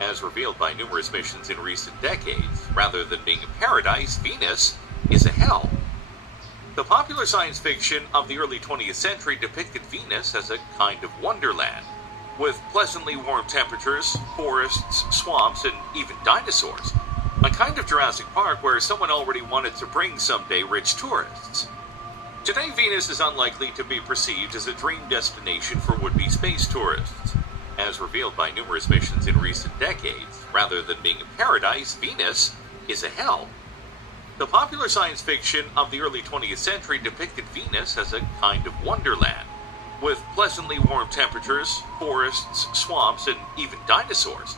As revealed by numerous missions in recent decades, rather than being a paradise, Venus is a hell. The popular science fiction of the early 20th century depicted Venus as a kind of wonderland, with pleasantly warm temperatures, forests, swamps, and even dinosaurs. A kind of Jurassic Park where someone already wanted to bring someday rich tourists. Today, Venus is unlikely to be perceived as a dream destination for would-be space tourists. As revealed by numerous missions in recent decades, rather than being a paradise, Venus is a hell. The popular science fiction of the early 20th century depicted Venus as a kind of wonderland, with pleasantly warm temperatures, forests, swamps, and even dinosaurs.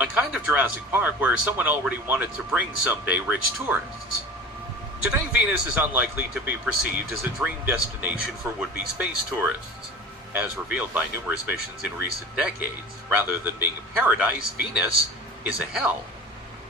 A kind of Jurassic Park where someone already wanted to bring someday rich tourists. Today, Venus is unlikely to be perceived as a dream destination for would-be space tourists. As revealed by numerous missions in recent decades, rather than being a paradise, Venus is a hell.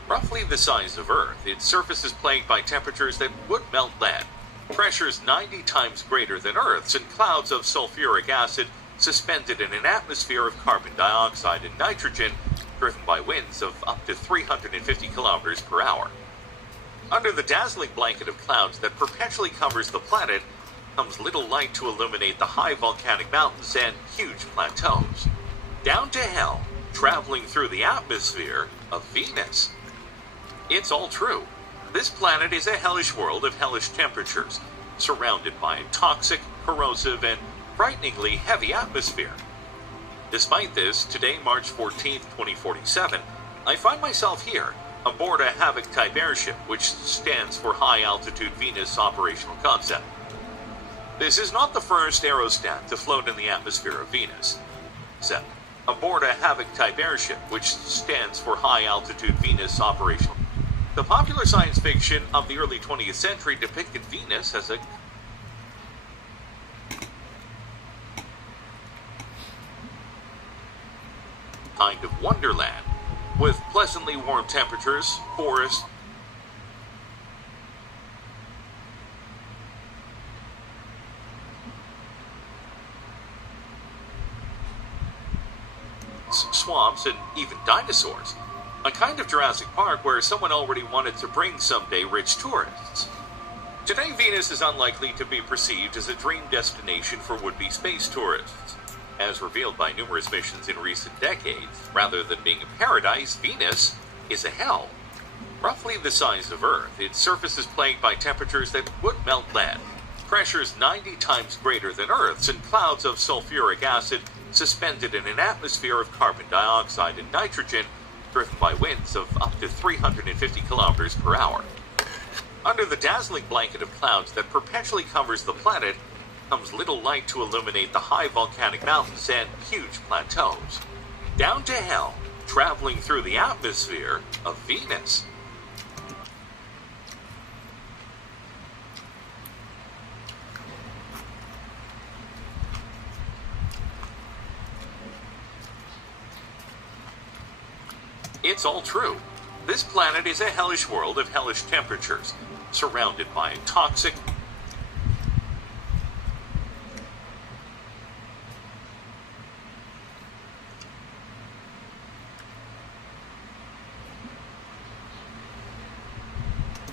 Roughly the size of Earth, its surface is plagued by temperatures that would melt lead, pressures 90 times greater than Earth's, and clouds of sulfuric acid suspended in an atmosphere of carbon dioxide and nitrogen, driven by winds of up to 350 kilometers per hour. Under the dazzling blanket of clouds that perpetually covers the planet comes little light to illuminate the high volcanic mountains and huge plateaus. Down to hell, traveling through the atmosphere of Venus. It's all true. This planet is a hellish world of hellish temperatures, surrounded by a toxic, corrosive, and frighteningly heavy atmosphere. Despite this, today, March 14, 2047, I find myself here, aboard a Havoc-type airship, which stands for High Altitude Venus Operational Concept. This is not the first aerostat to float in the atmosphere of Venus. 7. Aboard a Havoc-type airship, which stands for High Altitude Venus Operational. The popular science fiction of the early 20th century depicted Venus as a kind of wonderland, with pleasantly warm temperatures, forests, swamps, and even dinosaurs. A kind of Jurassic Park where someone already wanted to bring someday rich tourists. Today, Venus is unlikely to be perceived as a dream destination for would-be space tourists. As revealed by numerous missions in recent decades, rather than being a paradise, Venus is a hell. Roughly the size of Earth, its surface is plagued by temperatures that would melt lead, pressures 90 times greater than Earth's, and clouds of sulfuric acid suspended in an atmosphere of carbon dioxide and nitrogen, driven by winds of up to 350 kilometers per hour. Under the dazzling blanket of clouds that perpetually covers the planet comes little light to illuminate the high volcanic mountains and huge plateaus. Down to hell, traveling through the atmosphere of Venus. It's all true. This planet is a hellish world of hellish temperatures, surrounded by toxic,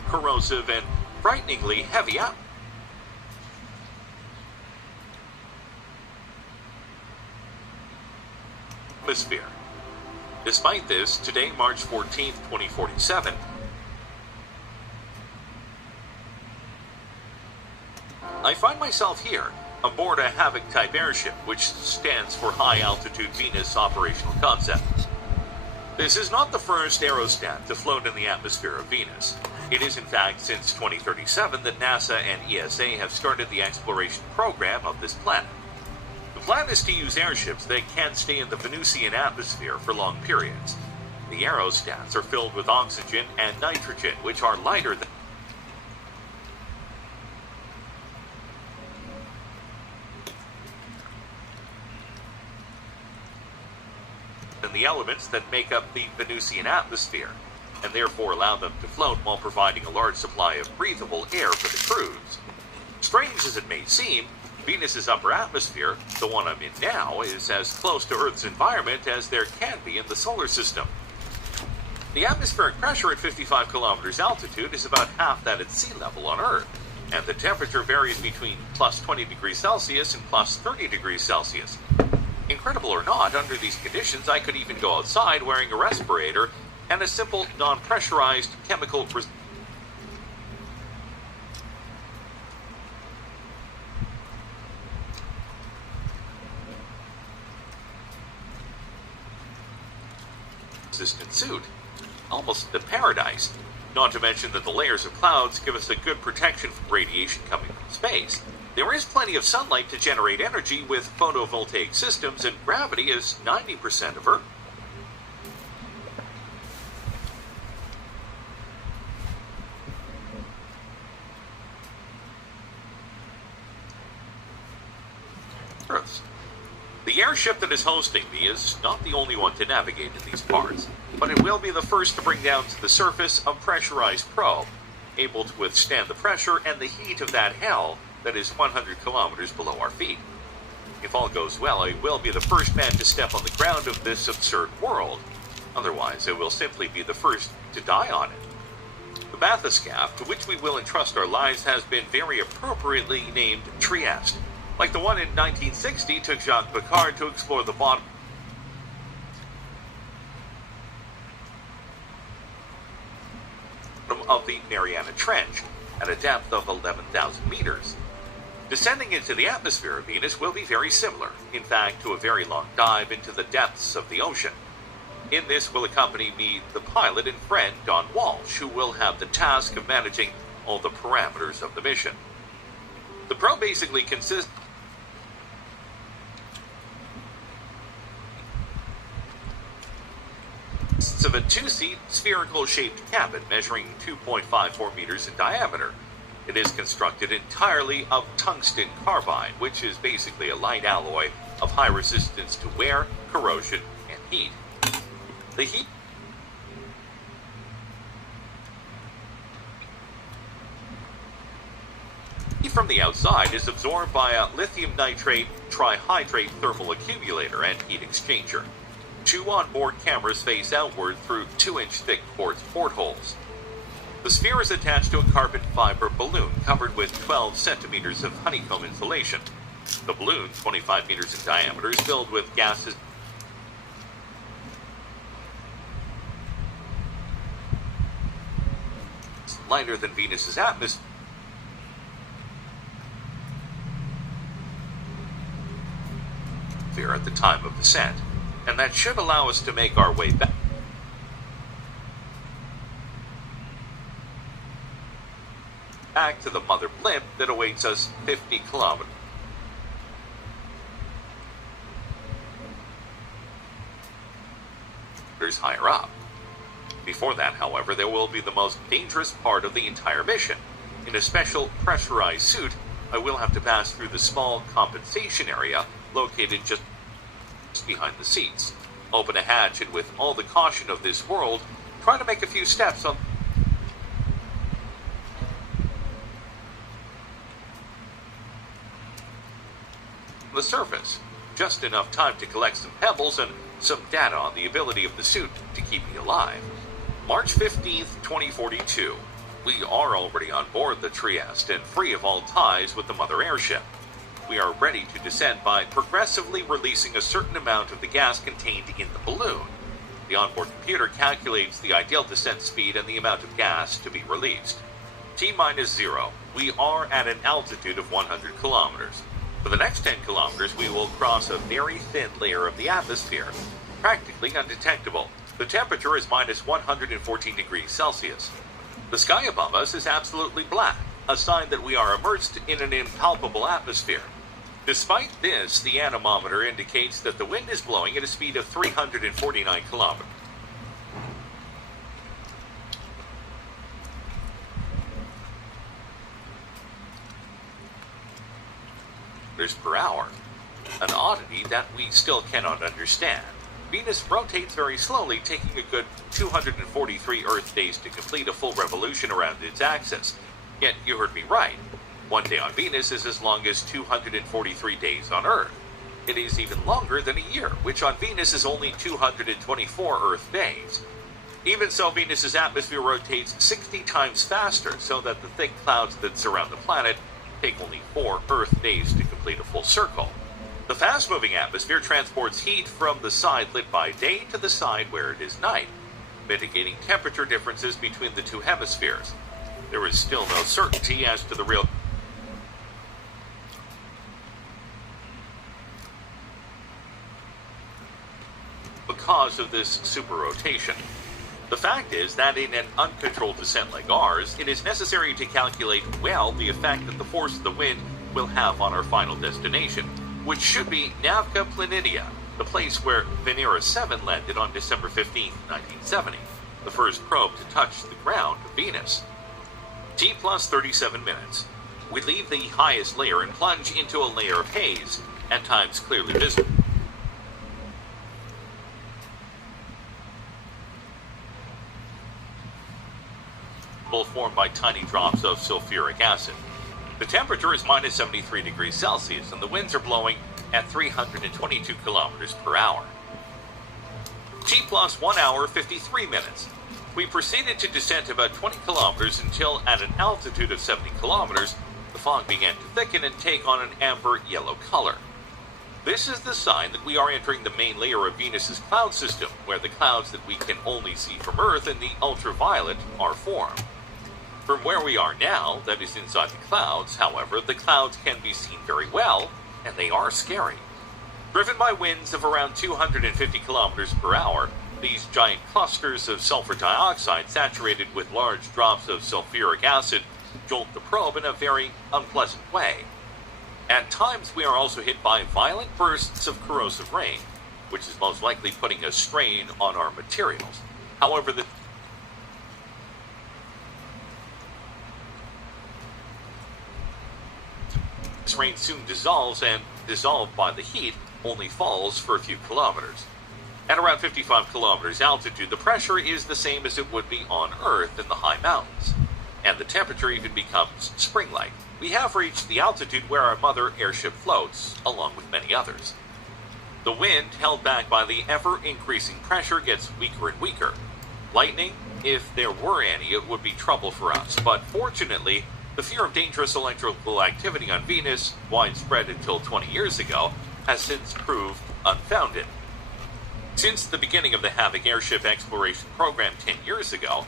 corrosive, and frighteningly heavy atmosphere. Despite this, today, March 14, 2047, I find myself here, aboard a Havoc-type airship, which stands for High Altitude Venus Operational Concept. This is not the first aerostat to float in the atmosphere of Venus. It is, in fact, since 2037 that NASA and ESA have started the exploration program of this planet. The plan is to use airships that can stay in the Venusian atmosphere for long periods. The aerostats are filled with oxygen and nitrogen, which are lighter than the elements that make up the Venusian atmosphere, and therefore allow them to float while providing a large supply of breathable air for the crews. Strange as it may seem, Venus's upper atmosphere, the one I'm in now, is as close to Earth's environment as there can be in the solar system. The atmospheric pressure at 55 kilometers altitude is about half that at sea level on Earth, and the temperature varies between plus 20 degrees Celsius and plus 30 degrees Celsius. Incredible or not, under these conditions I could even go outside wearing a respirator and a simple non-pressurized chemical resistant suit. Almost the paradise. Not to mention that the layers of clouds give us a good protection from radiation coming from space. There is plenty of sunlight to generate energy with photovoltaic systems, and gravity is 90% of Earth. The airship that is hosting me is not the only one to navigate in these parts, but it will be the first to bring down to the surface a pressurized probe, able to withstand the pressure and the heat of that hell that is 100 kilometers below our feet. If all goes well, I will be the first man to step on the ground of this absurd world. Otherwise, I will simply be the first to die on it. The bathyscaphe to which we will entrust our lives has been very appropriately named Trieste, like the one in 1960 took Jacques Picard to explore the bottom of the Mariana Trench at a depth of 11,000 meters. Descending into the atmosphere of Venus will be very similar, in fact, to a very long dive into the depths of the ocean. In this will accompany me the pilot and friend Don Walsh, who will have the task of managing all the parameters of the mission. The probe basically consists of a two-seat, spherical-shaped cabin measuring 2.54 meters in diameter. It is constructed entirely of tungsten carbide, which is basically a light alloy of high resistance to wear, corrosion, and heat. The heat from the outside is absorbed by a lithium nitrate trihydrate thermal accumulator and heat exchanger. Two onboard cameras face outward through 2-inch thick quartz portholes. The sphere is attached to a carbon fiber balloon covered with 12 centimeters of honeycomb insulation. The balloon, 25 meters in diameter, is filled with gases lighter than Venus's atmosphere at the time of descent, and that should allow us to make our way back to the mother blimp that awaits us 50 kilometers higher up. Before that, however, there will be the most dangerous part of the entire mission. In a special pressurized suit, I will have to pass through the small compensation area located just behind the seats. Open a hatch and, with all the caution of this world, try to make a few steps on the surface. Just enough time to collect some pebbles and some data on the ability of the suit to keep me alive. March 15th, 2042. We are already on board the Trieste and free of all ties with the mother airship. We are ready to descend by progressively releasing a certain amount of the gas contained in the balloon. The onboard computer calculates the ideal descent speed and the amount of gas to be released. T-minus 0. We are at an altitude of 100 kilometers. For the next 10 kilometers, we will cross a very thin layer of the atmosphere, practically undetectable. The temperature is minus 114 degrees Celsius. The sky above us is absolutely black, a sign that we are immersed in an impalpable atmosphere. Despite this, the anemometer indicates that the wind is blowing at a speed of 349 kilometers per hour, an oddity that we still cannot understand. Venus rotates very slowly, taking a good 243 Earth days to complete a full revolution around its axis. Yet, you heard me right. One day on Venus is as long as 243 days on Earth. It is even longer than a year, which on Venus is only 224 Earth days. Even so, Venus's atmosphere rotates 60 times faster, so that the thick clouds that surround the planet take only 4 Earth days to complete a full circle. The fast-moving atmosphere transports heat from the side lit by day to the side where it is night, mitigating temperature differences between the two hemispheres. There is still no certainty as to the real cause of this superrotation. The fact is that in an uncontrolled descent like ours, it is necessary to calculate well the effect that the force of the wind will have on our final destination, which should be Navka Planitia, the place where Venera 7 landed on December 15, 1970, the first probe to touch the ground of Venus. T plus 37 minutes. We leave the highest layer and plunge into a layer of haze, at times clearly visible, formed by tiny drops of sulfuric acid. The temperature is minus 73 degrees Celsius, and the winds are blowing at 322 kilometers per hour. T plus 1 hour 53 minutes. We proceeded to descend about 20 kilometers until, at an altitude of 70 kilometers, the fog began to thicken and take on an amber-yellow color. This is the sign that we are entering the main layer of Venus's cloud system, where the clouds that we can only see from Earth in the ultraviolet are formed. From where we are now, that is inside the clouds, however, the clouds can be seen very well, and they are scary. Driven by winds of around 250 kilometers per hour, these giant clusters of sulfur dioxide saturated with large drops of sulfuric acid jolt the probe in a very unpleasant way. At times, we are also hit by violent bursts of corrosive rain, which is most likely putting a strain on our materials. However, this rain soon dissolves, and, dissolved by the heat, only falls for a few kilometers. At around 55 kilometers altitude, the pressure is the same as it would be on Earth in the high mountains, and the temperature even becomes spring-like. We have reached the altitude where our mother airship floats, along with many others. The wind, held back by the ever-increasing pressure, gets weaker and weaker. Lightning, if there were any, it would be trouble for us, but fortunately, the fear of dangerous electrical activity on Venus, widespread until 20 years ago, has since proved unfounded. Since the beginning of the Havoc airship exploration program 10 years ago,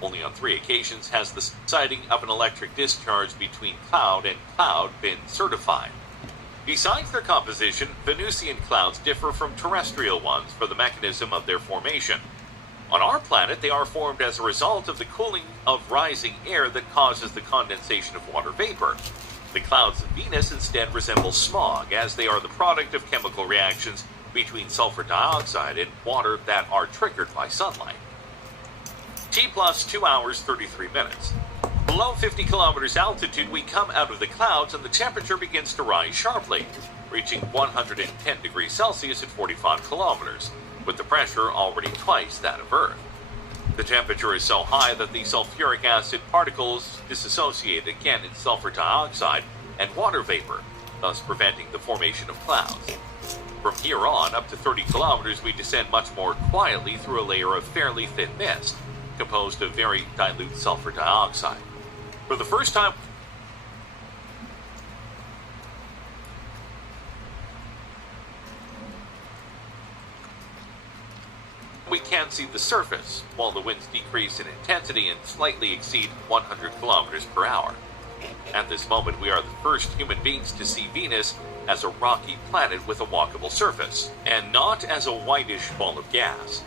only on 3 occasions has the sighting of an electric discharge between cloud and cloud been certified. Besides their composition, Venusian clouds differ from terrestrial ones for the mechanism of their formation. On our planet, they are formed as a result of the cooling of rising air that causes the condensation of water vapor. The clouds of Venus instead resemble smog, as they are the product of chemical reactions between sulfur dioxide and water that are triggered by sunlight. T plus 2 hours 33 minutes. Below 50 kilometers altitude, we come out of the clouds and the temperature begins to rise sharply, reaching 110 degrees Celsius at 45 kilometers, with the pressure already twice that of Earth. The temperature is so high that the sulfuric acid particles dissociate again in sulfur dioxide and water vapor, thus preventing the formation of clouds. From here on, up to 30 kilometers, we descend much more quietly through a layer of fairly thin mist, composed of very dilute sulfur dioxide. For the first time, we can see the surface, while the winds decrease in intensity and slightly exceed 100 kilometers per hour. At this moment, we are the first human beings to see Venus as a rocky planet with a walkable surface, and not as a whitish ball of gas.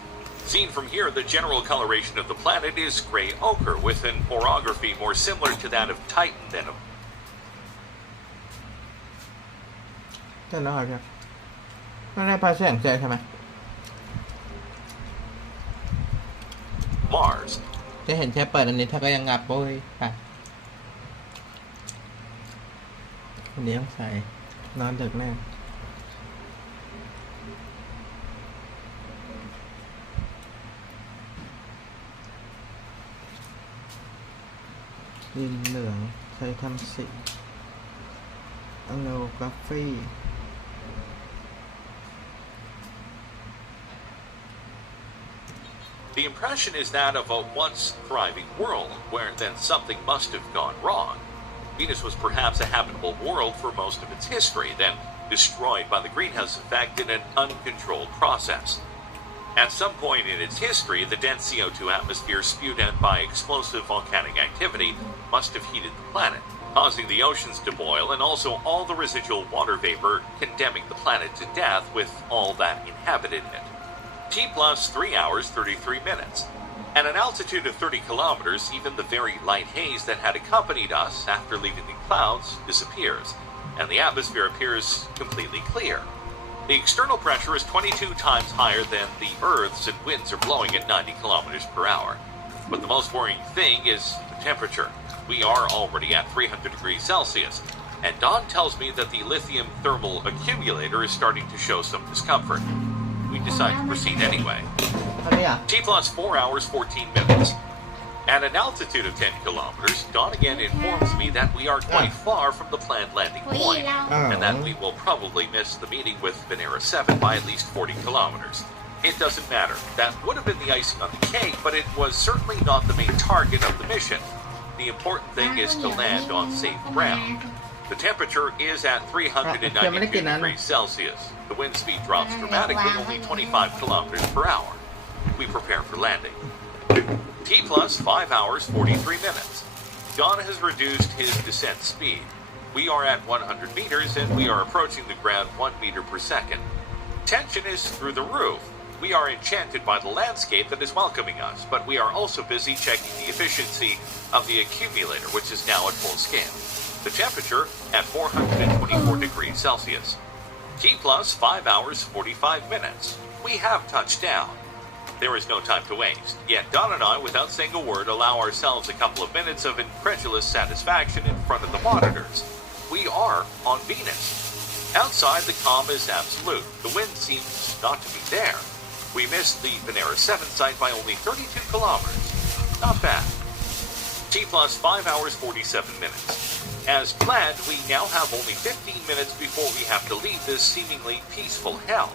Seen from here, the general coloration of the planet is gray ochre, with an orography more similar to that of Titan than of จะรอดครับไม่ได้พาแสงแสงใช่ไหม Mars. จะเห็นแค่เปิดอันนี้ถ้าก็ยังงับโอ้ยค่ะอันนี้ต้องใส่นอนดึกแน่ดินเหลืองใช้ทำสีอโลกราฟี The impression is that of a once thriving world, where then something must have gone wrong. Venus was perhaps a habitable world for most of its history, then destroyed by the greenhouse effect in an uncontrolled process. At some point in its history, the dense CO2 atmosphere spewed out by explosive volcanic activity must have heated the planet, causing the oceans to boil and also all the residual water vapor, condemning the planet to death with all that inhabited it. T plus 3 hours 33 minutes. At an altitude of 30 kilometers, even the very light haze that had accompanied us after leaving the clouds disappears, and the atmosphere appears completely clear. The external pressure is 22 times higher than the Earth's, and winds are blowing at 90 kilometers per hour. But the most worrying thing is the temperature. We are already at 300 degrees Celsius, and Dawn tells me that the lithium thermal accumulator is starting to show some discomfort. We decide to proceed anyway. T plus 4 hours 14 minutes. At an altitude of 10 kilometers, Dawn again informs me that we are quite far from the planned landing point, and that we will probably miss the meeting with Venera 7 by at least 40 kilometers. It doesn't matter. That would have been the icing on the cake, but it was certainly not the main target of the mission. The important thing is to land on safe ground. The temperature is at 392 degrees Celsius. The wind speed drops dramatically, only 25 kilometers per hour. We prepare for landing. T plus 5 hours 43 minutes. Dawn has reduced his descent speed. We are at 100 meters and we are approaching the ground 1 meter per second. Tension is through the roof. We are enchanted by the landscape that is welcoming us, but we are also busy checking the efficiency of the accumulator, which is now at full scale. The temperature at 424 degrees Celsius. T plus 5 hours 45 minutes. We have touched down. There is no time to waste, yet Dawn and I, without saying a word, allow ourselves a couple of minutes of incredulous satisfaction in front of the monitors. We are on Venus. Outside, the calm is absolute. The wind seems not to be there. We missed the Venera 7 site by only 32 kilometers. Not bad. T plus 5 hours 47 minutes. As planned, we now have only 15 minutes before we have to leave this seemingly peaceful hell.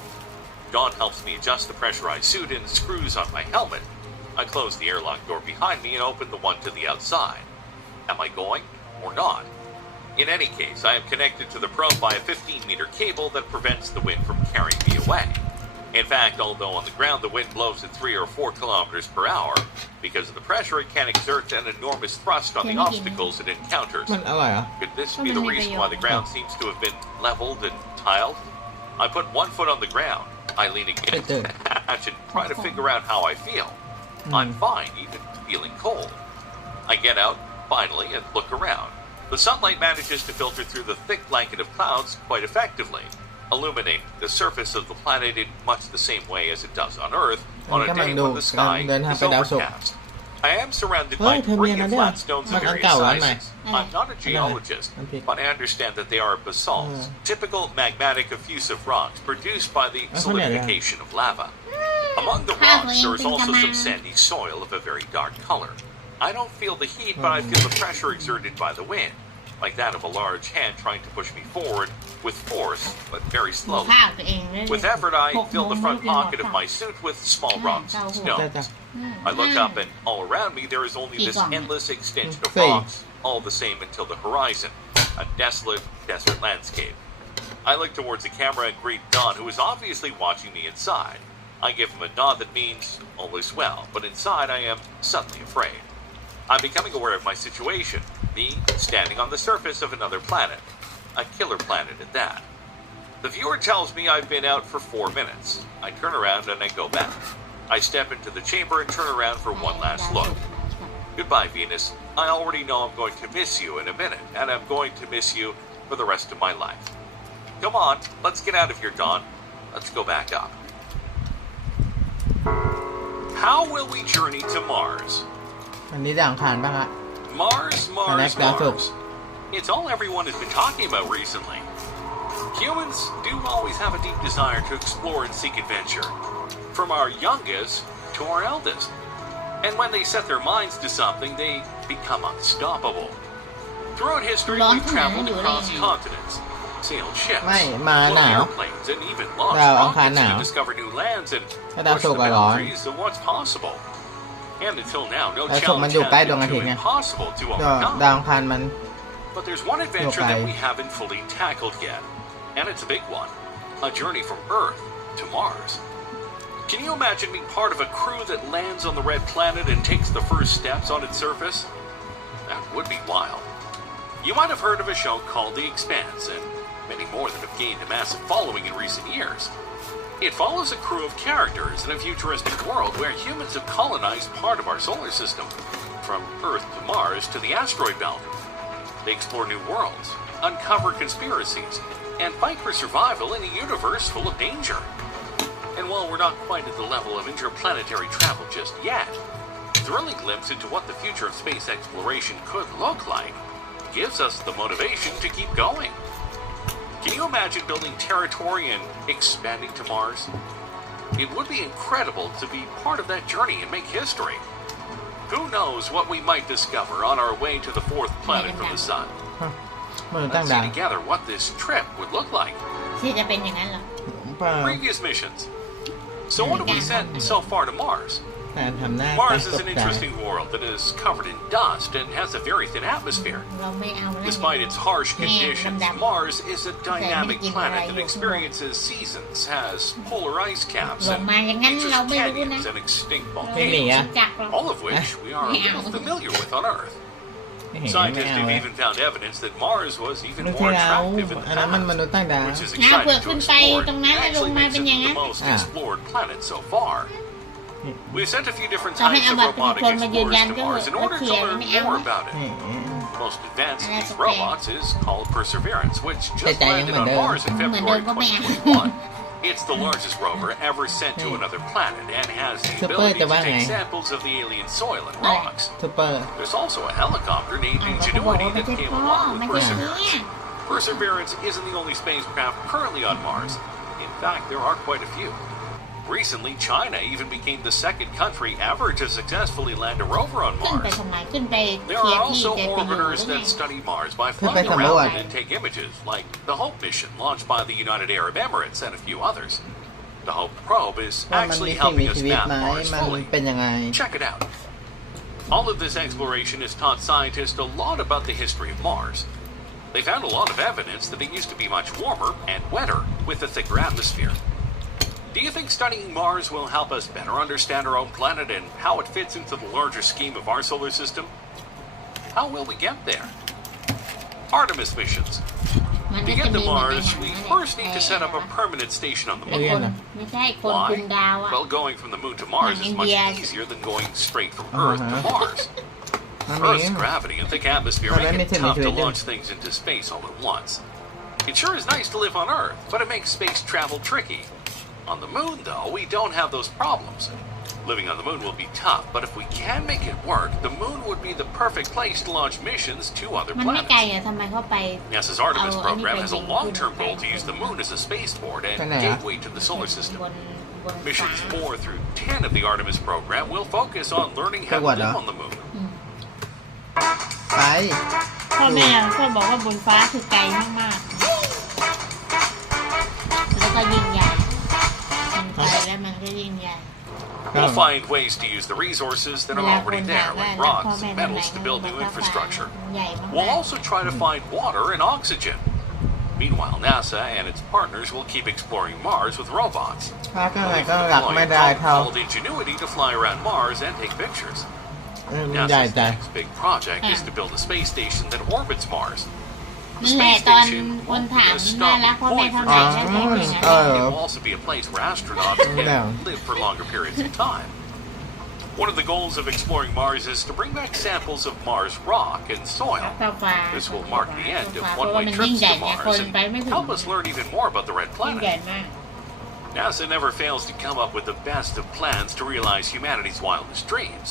Dawn helps me adjust the pressurized suit and screws on my helmet. I close the airlock door behind me and open the one to the outside. Am I going or not? In any case, I am connected to the probe by a 15-meter cable that prevents the wind from carrying me away. In fact, although on the ground the wind blows at 3 or 4 kilometers per hour, because of the pressure it can exert an enormous thrust on the obstacles it encounters. Could this be the reason why the ground seems to have been leveled and tiled? I put one foot on the ground. I lean against the hatch and try to figure out how I feel. I'm fine, even feeling cold. I get out, finally, and look around. The sunlight manages to filter through the thick blanket of clouds quite effectively, illuminating the surface of the planet in much the same way as it does on Earth on a day when the sky is overcast. I am surrounded by debris and flat stones of various sizes. I'm not a geologist, but I understand that they are basalts, typical magmatic effusive rocks produced by the solidification of lava. Among the rocks, there is also some sandy soil of a very dark color. I don't feel the heat, but I feel the pressure exerted by the wind, like that of a large hand trying to push me forward with force, but very slowly. With effort, I fill the front pocket of my suit with small rocks and stones. I look up, and all around me there is only this endless extension of rocks, all the same until the horizon, a desolate desert landscape. I look towards the camera and greet Don, who is obviously watching me inside. I give him a nod that means all is well, but inside I am suddenly afraid. I'm becoming aware of my situation, me standing on the surface of another planet, a killer planet at that. The viewer tells me I've been out for 4 minutes. I turn around and I go back. I step into the chamber and turn around for one last look. Goodbye, Venus. I already know I'm going to miss you in a minute, and I'm going to miss you for the rest of my life. Come on, let's get out of here, Dawn. Let's go back up. How will we journey to Mars? อันนี้ดาวอังคารบ้างละ Mars, Mars, Connect that Mars. It's all everyone has been talking about recently. Humans do always have a deep desire to explore and seek adventure, from our youngest to our eldest. And when they set their minds to something, they become unstoppable. Throughout history, we've traveled across continents, sailed ships, ไม่มาห flown นาว airplanes, and even launched ดาวอังคาร rockets หนาว to discover new lands and ถ้าดาว push ศุ the กร์ก็ร้อน boundaries of what's possible. And until now, no ดาวศุกร์มัน challenge อยู่ has ใกล้ดวง been อาทิต too ย์ไง impossible to ดาว overcome. ดาวอังคารมัน But there's one adventure Okay. that we haven't fully tackled yet, and it's a big one. A journey from Earth to Mars. Can you imagine being part of a crew that lands on the red planet and takes the first steps on its surface? That would be wild. You might have heard of a show called The Expanse, and many more that have gained a massive following in recent years. It follows a crew of characters in a futuristic world where humans have colonized part of our solar system, from Earth to Mars to the asteroid belt. They explore new worlds, uncover conspiracies, and fight for survival in a universe full of danger. And while we're not quite at the level of interplanetary travel just yet, a thrilling glimpse into what the future of space exploration could look like gives us the motivation to keep going. Can you imagine building territory and expanding to Mars? It would be incredible to be part of that journey and make history. Who knows what we might discover on our way to the fourth planet from the sun? มือตั้ง Let's ดา see ว together what this trip would look like. ที่จะเป็นอย่างนั้นเหรอ เปล่า Previous missions. So what have we sent so far to Mars? แต่ทำหน้าตา Mars ต is ก an ใจ interesting world that is covered in dust and has a very thin atmosphere. เราไม่เอาแล้ว Despite its harsh conditions, Mars is a dynamic planet that experiences seasons, has polar ice caps, ลง and มาอย่างนั้น features เราไม่รู้นะ canyons and extinct ไม่มี volcanoes, อ่ะ จักหรอก all of which we are a little familiar with on Earth. ไม่เห็นไม่ Scientists เอา have เลย even found evidence that Mars was ม even นุษย์ more ที่เรา attractive in อั the นนั้นมันม past, นุษย์ต่างดาว which is น้าเผื่อ exciting ขึ้ to นไป explore ตรง and นั้นแล้วลง actually มา makes เป็น it อย่างนั้น the most explored planet so far. We've sent a few different เราให้ types เอา of บัตรประชา robotic ชนมายืนยัน explorers to ก็ Mars in ว่า order เคลี to ยร์ไม่ learn เอา more about แห it. ม The most advanced of these Okay. robots is called Perseverance, which justแต่ landed ยังเหมือน on เดิม Mars in เหมือนเดิ February มก็ไม่เอา 2021. It's the largest rover ever sent to another planet and has the Super ability to จะว่าไง take samples of the alien soil and Right. rocks. ซูเปอร์ There's also a helicopter named อ้าวแล้วเขาบอก Ingenuity ว่าไม่ that ใช่ came พ่อ along ไม่ with ใช่เนี่ Perseverance. ย Perseverance isn't the only spacecraft currently on Mars. In fact, there are quite a few. Recently, China even became the second country ever to successfully land a rover on ขึ้นไป Mars. ทำไมขึ้นไปเค There ลีย are ร์ที่ also จะไปอยู่หรือ orbiters ไง that study Mars by Could flying be some around more. and take images, like the Hope mission launched by the United Arab Emirates and a few others. The Hope probe is ว่ามัน actually มีสิ่งมี helping us ชีวิต map ไหม Mars มัน fully. เป็นยังไง Check it out. All of this exploration has taught scientists a lot about the history of Mars. They found a lot of evidence that it used to be much warmer and wetter with a thicker atmosphere. Do you think studying Mars will help us better understand our own planet and how it fits into the larger scheme of our solar system? How will we get there? Artemis missions. มัน To ก็จะ get มี to เหมือนใน Mars, หนัง we นั่นแหละ first need to set up a permanent station on the ไอ้ moon. คนไม่ใช่คนคุม Why? ดาวอ่ะ Well, going from the moon to Mars is much India. easier than going straight from Earth to Mars. มันมี Earth's gravity and thick atmosphere Well, make let me it tell you tough to something. launch things into space all at once. It sure is nice to live on Earth, but it makes space travel tricky. On the moon, though, we don't have those problems. Living on the moon will be tough, but if we can make it work, the moon would be the perfect place to launch missions to other มันไม่ไกล planets. อ่ะทำไมเขาไป NASA's Artemis Oh, program has a anything long-term good goal to thing. use the moon as a spaceport and Can I, gateway to the solar บ system. นบน Missions ฟ้า 4 through 10 of the Artemis program will focus on learning how to What, live huh? on the moon. ไป พ่อแม่พ่อบอกว่าบนฟ้าคือไกลมากๆแล้วก็ยิ่งใหญ่มันไกลแล้วมันก็ยิ่งใหญ่ We'll find ways to use the resources that เว are ลาคน already อยาก there, ได้ like นะพ่อ rocks แม่ and ทำไม metals to build มัน new ก็ฟ้า infrastructure. ใหญ่มาก We'll also try to find water and oxygen. Meanwhile, NASA and its partners will keep exploring Mars with robots. ถ้าก็ They'll ไหน even ก็หลัก deploy ไม่ a ได้ drone เท่า called Ingenuity to fly around Mars and take pictures. มันใหญ่ NASA's ใจ next big project is to build a space station that orbits Mars. นั่นแหละ space ตอน station คน won't ถาม be a น่า stopping รักพ่อแม่ point เท่า for ไหร่ just ก็ อ๋อ บอกอย่าง เอ นั้น อ It will also be a place where astronauts can live for longer periods of time. One of the goals of exploring Mars is to bring back samples of Mars rock and รั soil. กโซฟา This will mark the end โซ of ฟาเพราะว่า one-way มันยิ่ง trips ใหญ่ to ไงคน Mars ไปไม่ and ถึง help us learn even more about the red ยิ่งใหญ่ planet. มาก NASA never fails to come up with the best of plans to realize humanity's wildest dreams.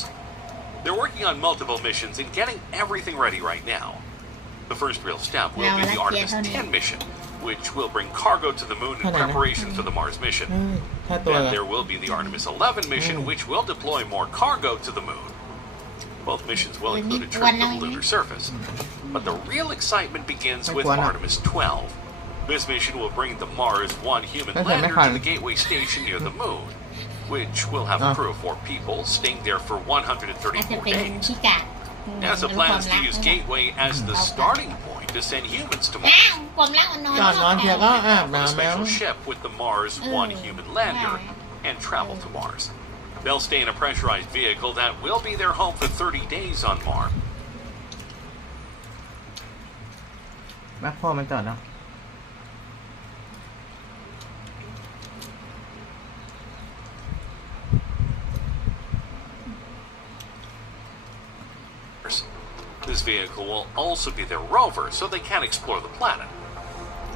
They're working on multiple missions and getting everything ready right now. The first real step will be the Artemis 10 mission, which will bring cargo to the moon in preparation for the Mars mission. แค่ตัว Then ละ there will be the Artemis 11 mission, which will deploy more cargo to the moon. Both missions will include a trip to the lunar surface. But the real excitement begins with Artemis 12. This mission will bring the Mars 1 human lander to the gateway station near the moon, which will have a crew of 4 people staying there for อาจจะ 134 เป็น days. พิกัด NASA ความ plans รั to ก use Gateway as the starting point to send humans to อ้า Mars. วความรักมันนอน ก่อนนอนเทียก็อาบ A น้ำแล้ว special ship with the Mars 1 human lander and travel to Mars. They'll stay in a pressurized vehicle that will be their home for 30 days on Mars. แม็กพ่อมันจอดแล้ว This vehicle will also be their rover, so they can explore the planet.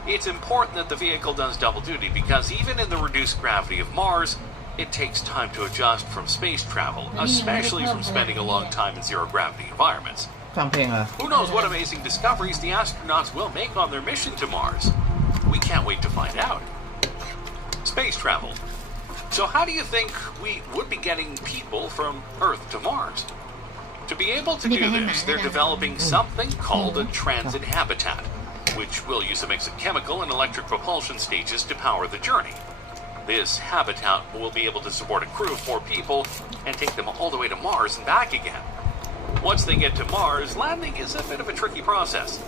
It's important that the vehicle does double duty because even in the reduced gravity of Mars, it takes time to adjust from space travel, especially from spending a long time in zero-gravity environments. ฟังเพลงเหรอ Who knows what amazing discoveries the astronauts will make on their mission to Mars? We can't wait to find out. Space travel. So how do you think we would be getting people from Earth to Mars? To be able to do this, they're developing something called a transit habitat, which will use a mix of chemical and electric propulsion stages to power the journey. This habitat will be able to support a crew of 4 people and take them all the way to Mars and back again. Once they get to Mars, landing is a bit of a tricky process.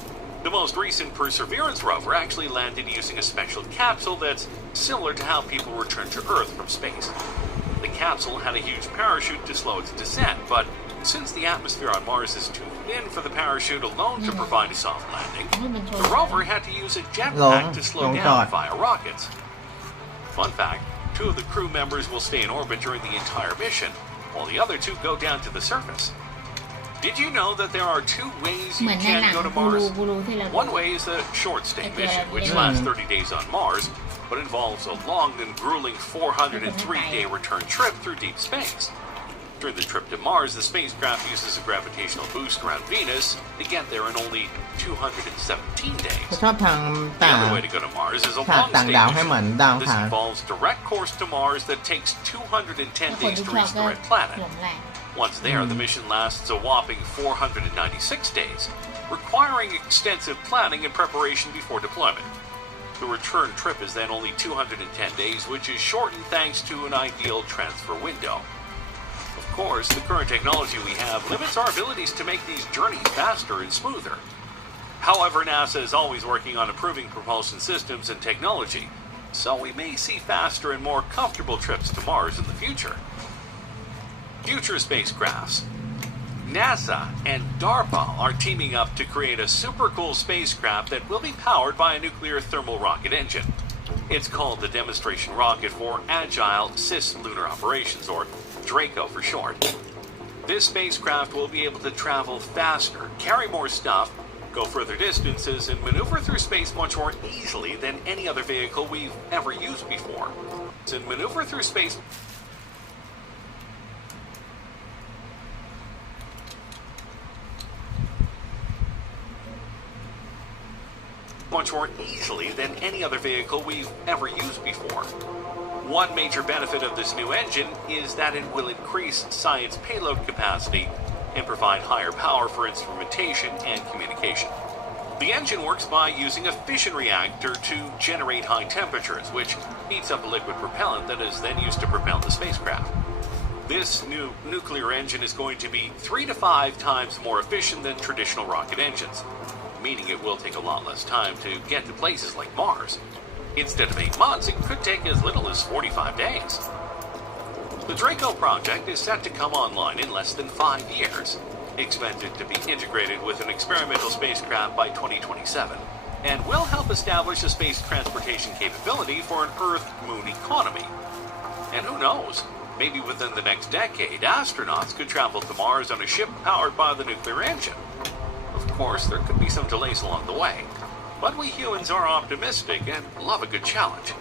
The most recent Perseverance rover actually landed using a special capsule that's similar to how people return to Earth from space. The capsule had a huge parachute to slow its descent, but since the atmosphere on Mars is too thin for the parachute alone to provide a soft landing, the rover had to use a jetpack to slow down via rockets. Fun fact, 2 of the crew members will stay in orbit during the entire mission, while the other 2 go down to the surface. Did you know that there are 2 ways เห you มือนในหนั can ง go to กูรู Mars? กูรูที่เรา One way is a short stay mission, which lasts 30 days on Mars, but involves a long and grueling 403-day return trip through deep space. During the trip to Mars, the spacecraft uses a gravitational boost around Venus to get there in only 217 days. ชอบทาง The ต่าง other way to go to Mars is a ฉาก long ต่าง stay ดาวให้เหมือน mission. ดาว This หาง involves direct course to Mars that takes 210 คน days ที่ to ชอบ reach ก็ the red ห planet. ลงแหละ Once there, the mission lasts a whopping 496 days, requiring extensive planning and preparation before deployment. The return trip is then only 210 days, which is shortened thanks to an ideal transfer window. Of course, the current technology we have limits our abilities to make these journeys faster and smoother. However, NASA is always working on improving propulsion systems and technology, so we may see faster and more comfortable trips to Mars in the future. Future spacecrafts. NASA and DARPA are teaming up to create a super cool spacecraft that will be powered by a nuclear thermal rocket engine. It's called the Demonstration Rocket for Agile Cislunar Operations, or DRACO for short. This spacecraft will be able to travel faster, carry more stuff, go further distances, and maneuver through space much more easily than any other vehicle we've ever used before. To maneuver through space much more easily than any other vehicle we've ever used before. One major benefit of this new engine is that it will increase science payload capacity and provide higher power for instrumentation and communication. The engine works by using a fission reactor to generate high temperatures, which heats up a liquid propellant that is then used to propel the spacecraft. This new nuclear engine is going to be 3 to 5 times more efficient than traditional rocket engines, meaning it will take a lot less time to get to places like Mars. Instead of 8 months, it could take as little as 45 days. The DRACO project is set to come online in less than 5 years. expected to be integrated with an experimental spacecraft by 2027, and will help establish a space transportation capability for an Earth-Moon economy. And who knows, maybe within the next decade, astronauts could travel to Mars on a ship powered by the nuclear engine. Of course, there could be some delays along the way, but we humans are optimistic and love a good challenge.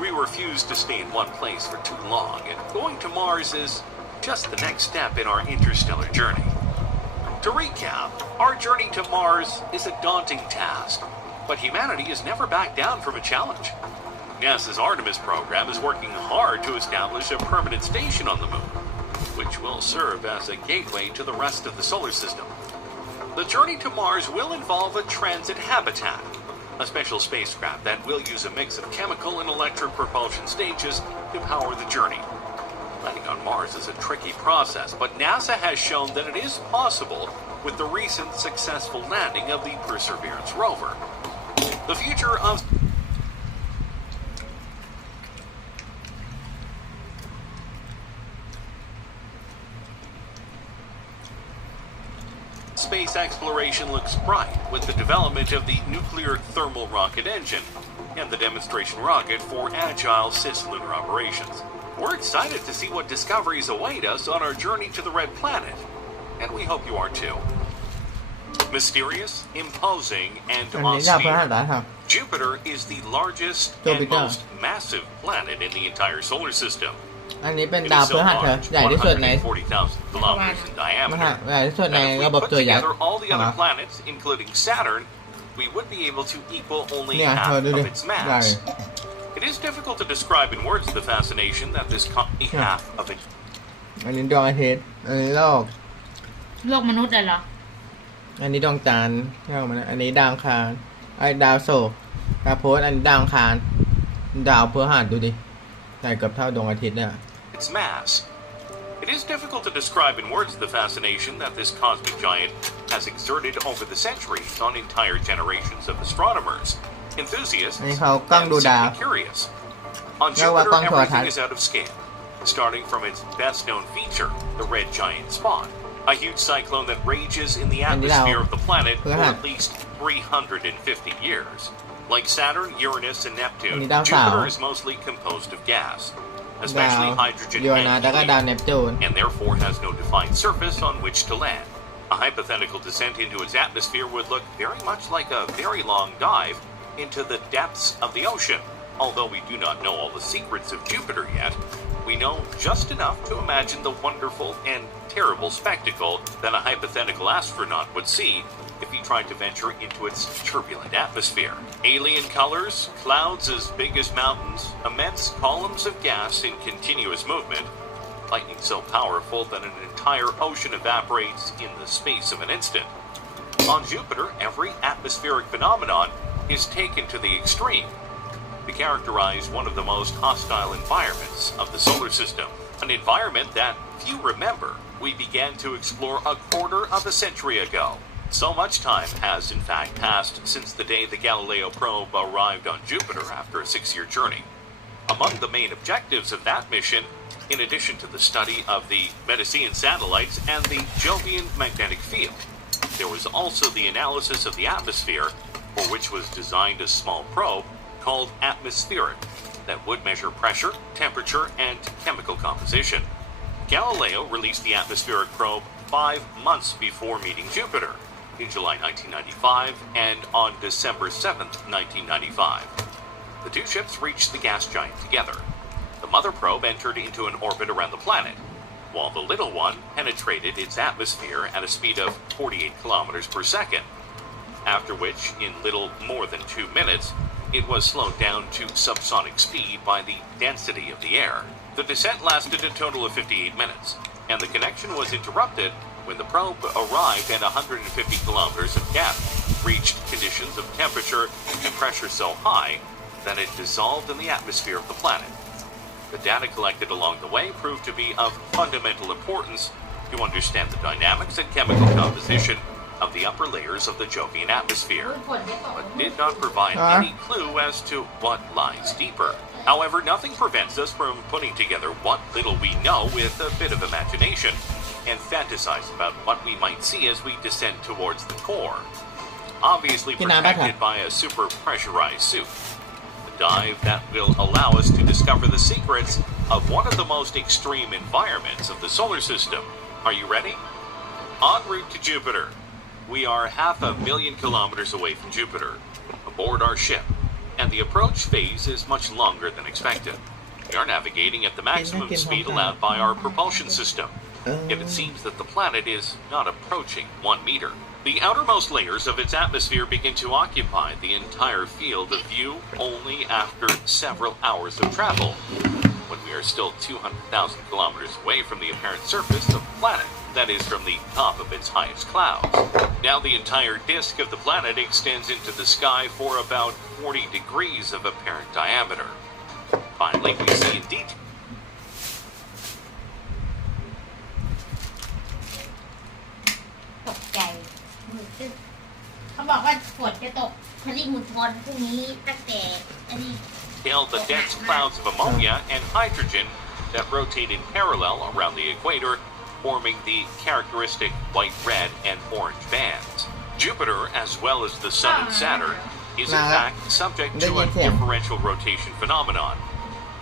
We refuse to stay in one place for too long, and going to Mars is just the next step in our interstellar journey. To recap, our journey to Mars is a daunting task, but humanity has never backed down from a challenge. NASA's Artemis program is working hard to establish a permanent station on the moon, which will serve as a gateway to the rest of the solar system. The journey to Mars will involve a transit habitat, a special spacecraft that will use a mix of chemical and electric propulsion stages to power the journey. Landing on Mars is a tricky process, but NASA has shown that it is possible with the recent successful landing of the Perseverance rover. The future of space exploration looks bright with the development of the nuclear thermal rocket engine and the demonstration rocket for agile cislunar operations. We're excited to see what discoveries await us on our journey to the Red Planet, and we hope you are too. Mysterious, imposing, and อันนี้ดาวพฤหัส austere, ครับ Jupiter is the largest and Jupiter. most massive planet in the entire solar system. อันนี้เป็น It ดาว is พ so ฤหัสครับ large, ใหญ่ที่สุดใน 140,000 kilometers in มหา diameter, ใหญ่ที่สุดใน that if ระ we บบ put ตัวใหญ่ together all the other ครับ planets, including Saturn, we would be able to equal only เนี่ย half เธอดู of ดิ its ใหญ่ mass. It is difficult to describe in words the fascination that this half of it อันนี้ดวงอาทิตย์อันนี้โลก โลกมนุษย์เลยเหรอ อันนี้ดวงจันทร์อันนี้ดาวอังคารไอ้ดาวศุกร์ดาวพุธอันนี้ดาวอังคารดาวพฤหัสดูดิใหญ่เกือบเท่าดวงอาทิตย์เนี่ย its mass. It is difficult to describe in words the fascination that this cosmic giant has exerted over the centuries on entire generations of astronomers, enthusiasts, อันนี้เขากล้องดู and ดาว simply curious. On เรียกว่า Jupiter, กล้องโทรทัศ everything น์ is out of scale, starting from its best-known feature, the red giant spot, a huge cyclone that rages in the atmosphere of the planet for at least 350 years. Like Saturn, Uranus, and Neptune, Jupiter is mostly composed of gas, ดาว especially hydrogen ยูเรนัส and แล้วก็ดาว helium, เนปจูน and therefore has no defined surface on which to land. A hypothetical descent into its atmosphere would look very much like a very long dive into the depths of the ocean. Although we do not know all the secrets of Jupiter yet, we know just enough to imagine the wonderful and terrible spectacle that a hypothetical astronaut would see if he tried to venture into its turbulent atmosphere. Alien colors, clouds as big as mountains, immense columns of gas in continuous movement, lightning so powerful that an entire ocean evaporates in the space of an instant. On Jupiter, every atmospheric phenomenon is taken to the extreme to characterize one of the most hostile environments of the solar system, an environment that few remember we began to explore a quarter of a century ago. So much time has in fact passed since the day the Galileo probe arrived on Jupiter after a 6-year journey. Among the main objectives of that mission, in addition to the study of the Medicean satellites and the Jovian magnetic field, there was also the analysis of the atmosphere, for which was designed a small probe called atmospheric that would measure pressure, temperature, and chemical composition. Galileo released the atmospheric probe 5 months before meeting Jupiter, in July 1995 and on December 7th, 1995. The two ships reached the gas giant together. The mother probe entered into an orbit around the planet, while the little one penetrated its atmosphere at a speed of 48 kilometers per second, after which, in little more than 2 minutes, it was slowed down to subsonic speed by the density of the air. The descent lasted a total of 58 minutes, and the connection was interrupted when the probe arrived at 150 kilometers of depth, reached conditions of temperature and pressure so high that it dissolved in the atmosphere of the planet. The data collected along the way proved to be of fundamental importance to understand the dynamics and chemical composition of the upper layers of the Jovian atmosphere, but did not provide any clue as to what lies deeper. However, nothing prevents us from putting together what little we know with a bit of imagination. and fantasize about what we might see as we descend towards the core. Obviously protected by a super pressurized suit. A dive that will allow us to discover the secrets of one of the most extreme environments of the solar system. Are you ready? En route to Jupiter. We are 500,000 kilometers away from Jupiter, aboard our ship, and the approach phase is much longer than expected. We are navigating at the maximum speed allowed by our propulsion system, yet it seems that the planet is not approaching 1 meter. The outermost layers of its atmosphere begin to occupy the entire field of view only after several hours of travel, when we are still 200,000 kilometers away from the apparent surface of the planet, that is, from the top of its highest clouds. Now the entire disk of the planet extends into the sky for about 40 degrees of apparent diameter. Finally, we see in detail ตกใจมือตึ๊บเขาบอกว่าฝนจะตกพริมุทรพรุ่งนี้ตั้งแต่อันนี้ the dense clouds of ammonia and hydrogen that rotate in parallel around the equator, forming the characteristic white, red, and orange bands. Jupiter, as well as the Sun and Saturn, is in fact subject to a differential rotation phenomenon.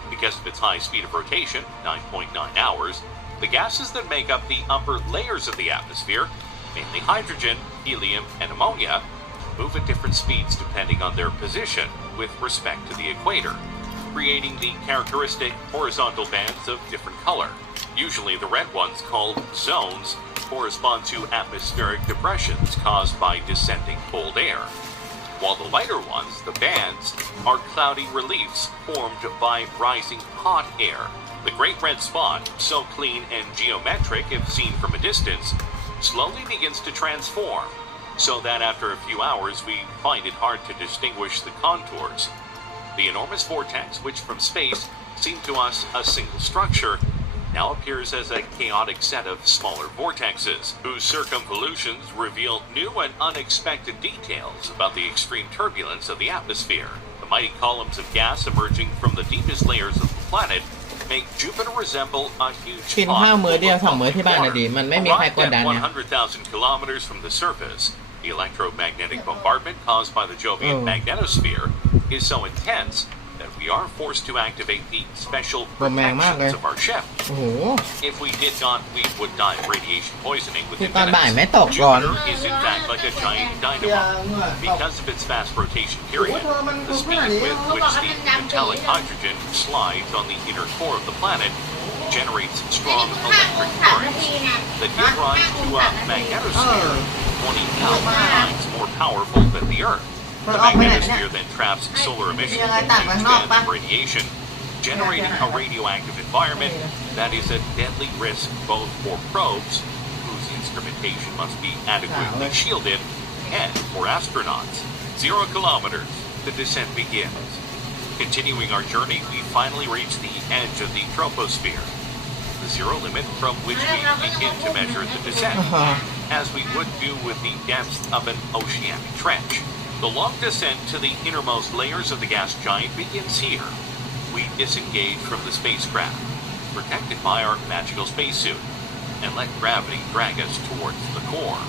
Because of its high speed of rotation, 9.9 hours, the gases that make up the upper layers of the atmosphere, mainly hydrogen, helium, and ammonia, move at different speeds depending on their position with respect to the equator, creating the characteristic horizontal bands of different color. Usually the red ones, called zones, correspond to atmospheric depressions caused by descending cold air, while the lighter ones, the bands, are cloudy reliefs formed by rising hot air. The great red spot, so clean and geometric if seen from a distance, slowly begins to transform, so that after a few hours we find it hard to distinguish the contours. The enormous vortex, which from space seemed to us a single structure, now appears as a chaotic set of smaller vortexes, whose circumvolutions reveal new and unexpected details about the extreme turbulence of the atmosphere. The mighty columns of gas emerging from the deepest layers of the planet make Jupiter resemble a huge กินข้าวมื้อเดียว2มื้อที่บ้านน่ะดีมันไม่มีใครกดดัน Arrived เนี่ย at 100,000 kilometers from the surface, the electromagnetic bombardment caused by the Jovian magnetosphere is so intense that we are forced to activate the special protections of our ship. โอ้โห If we did not, we would die of radiation poisoning คือ within ตอนบ่าย minutes. ไม่ตกร้อน Jupiter is in fact like a giant dynamo. Because of its fast rotation period, the speed with which the metallic hydrogen slides on the inner core of the planet generates strong electric currents that give rise to a magnetosphere 20,000 times more powerful than the Earth. The magnetosphere then traps solar emissions into huge bands of radiation, generating a radioactive environment that is a deadly risk both for probes, whose instrumentation must be adequately shielded, and for astronauts. 0 kilometers, the descent begins. Continuing our journey, we finally reach the edge of the troposphere, the zero limit from which we begin to measure the descent, as we would do with the depth of an oceanic trench. The long descent to the innermost layers of the gas giant begins here. We disengage from the spacecraft, protected by our magical spacesuit, and let gravity drag us towards the core.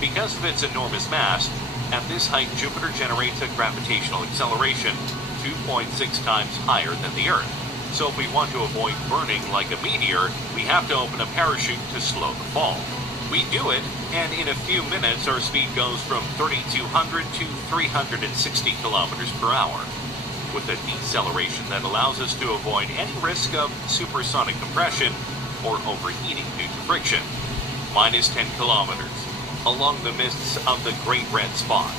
Because of its enormous mass, at this height Jupiter generates a gravitational acceleration 2.6 times higher than the Earth. So if we want to avoid burning like a meteor, we have to open a parachute to slow the fall. We do it, and in a few minutes our speed goes from 3,200 to 360 kilometers per hour, with a deceleration that allows us to avoid any risk of supersonic compression or overheating due to friction. Minus 10 kilometers, along the mists of the Great Red Spot.